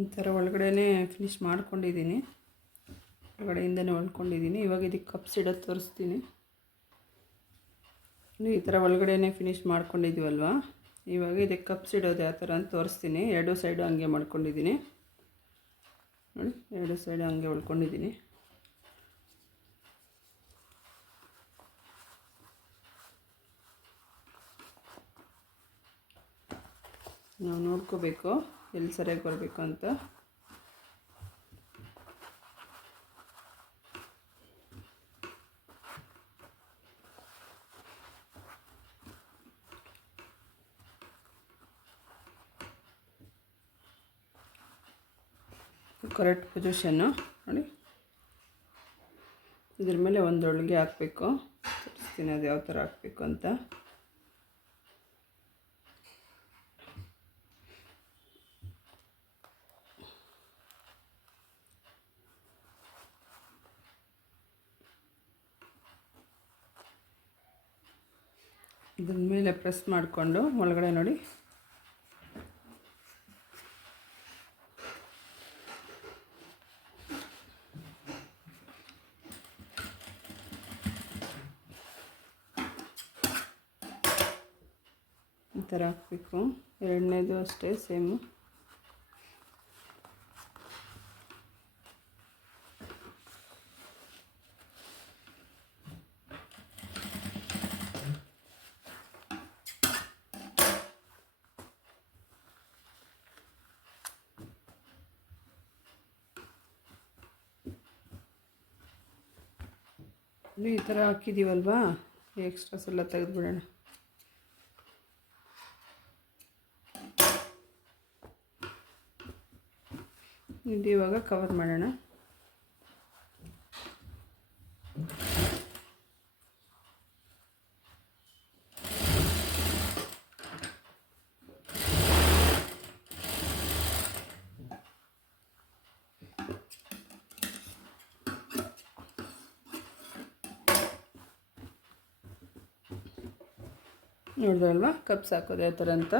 ಈ ಥರ ಒಳಗಡೆನೇ ಫಿನಿಶ್ ಮಾಡ್ಕೊಂಡಿದ್ದೀನಿ. ಒಳಗಡೆಯಿಂದನೇ ಹೊಲ್ಕೊಂಡಿದ್ದೀನಿ. ಇವಾಗ ಇದಕ್ಕೆ ಕಪ್ ಇಡೋದು ತೋರಿಸ್ತೀನಿ. ಈ ಥರ ಒಳಗಡೆನೇ ಫಿನಿಶ್ ಮಾಡ್ಕೊಂಡಿದ್ದೀವಲ್ವ ಇವಾಗ ಇದಕ್ಕೆ ಕಪ್ ಸಿಡೋದು ಯಾವ ಥರ ಅಂತ ತೋರಿಸ್ತೀನಿ. ಎರಡು ಸೈಡು ಹಂಗೆ ಮಾಡ್ಕೊಂಡಿದ್ದೀನಿ. ನೋಡಿ, ಎರಡು ಸೈಡು ಹಂಗೆ ಹೊಲ್ಕೊಂಡಿದ್ದೀನಿ. ನಾವು ನೋಡ್ಕೋಬೇಕು. ಎಲ್ಲಿ ಸರಿಯಾಗಿ ಬರಬೇಕು ಅಂತ. ಕರೆಕ್ಟ್ ಪೊಸಿಷನ್ನು ನೋಡಿ. ಇದ್ರ ಮೇಲೆ ಒಂದು ಹೋಳಿಗೆ ಹಾಕಬೇಕು. ತೋರಿಸ್ತೀನಿ ಅದು ಯಾವ ಥರ ಹಾಕಬೇಕು ಅಂತ. ಇದ್ರ ಮೇಲೆ ಪ್ರೆಸ್ ಮಾಡಿಕೊಂಡು ಒಳಗಡೆ ನೋಡಿ. ಈ ಥರ ಹಾಕಬೇಕು. ಎರಡನೇದು ಅಷ್ಟೇ ಸೇಮು ಈ ಥರ ಹಾಕಿದ್ದೀವಲ್ವಾ? ಎಕ್ಸ್ಟ್ರಾಸ್ ಎಲ್ಲ ತೆಗೆದುಬಿಡೋಣ. ಇದು ಇವಾಗ ಕವರ್ ಮಾಡೋಣ. ನೋಡಿದ್ರಲ್ವಾ ಕಪ್ಸ್ ಹಾಕೋದು ಯಾವ ಥರ ಅಂತ?